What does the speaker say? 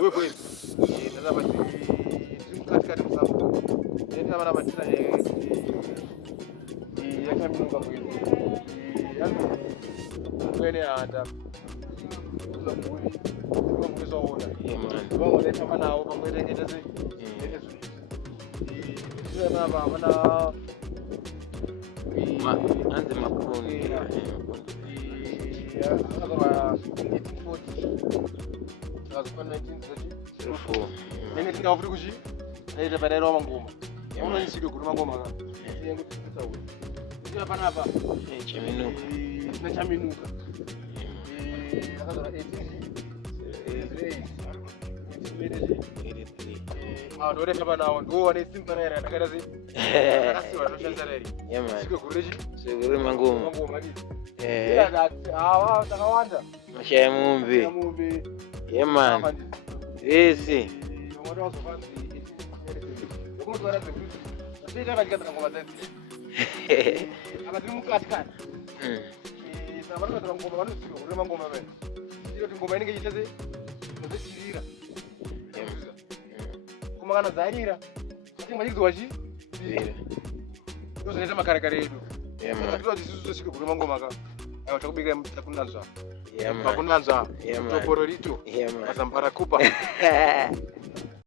Wewe kweli. Sasa basi tuko katika msambo. Yaani kama na matunda yaka minunga kweli. Yaani kweli hata tunakuli kwa mwezo ona. Kwa wale kama nao kwa mwele ngeta zi. Sio baba bana. Anze makoni. Ya kama Azukana 1934. Nene tingavuti kuchi. Aita padaira wa ngoma. Uno nisike kuti mangoma ka. Yengu tsawo. Ndiya pana apa. Chaminuka. Na chaminuka. Akazora 18. Ndore kama nawo ndo wane simba naira ndakata zi. Akasiwa toshanzareri. Yema. Sike kurechi. Siguri mangoma. Mangoma ni. Ya awa takawanda. Mashaya mumbi. Mumbi. Yema. Esi. Makunanza, topororito, mazampara kupa.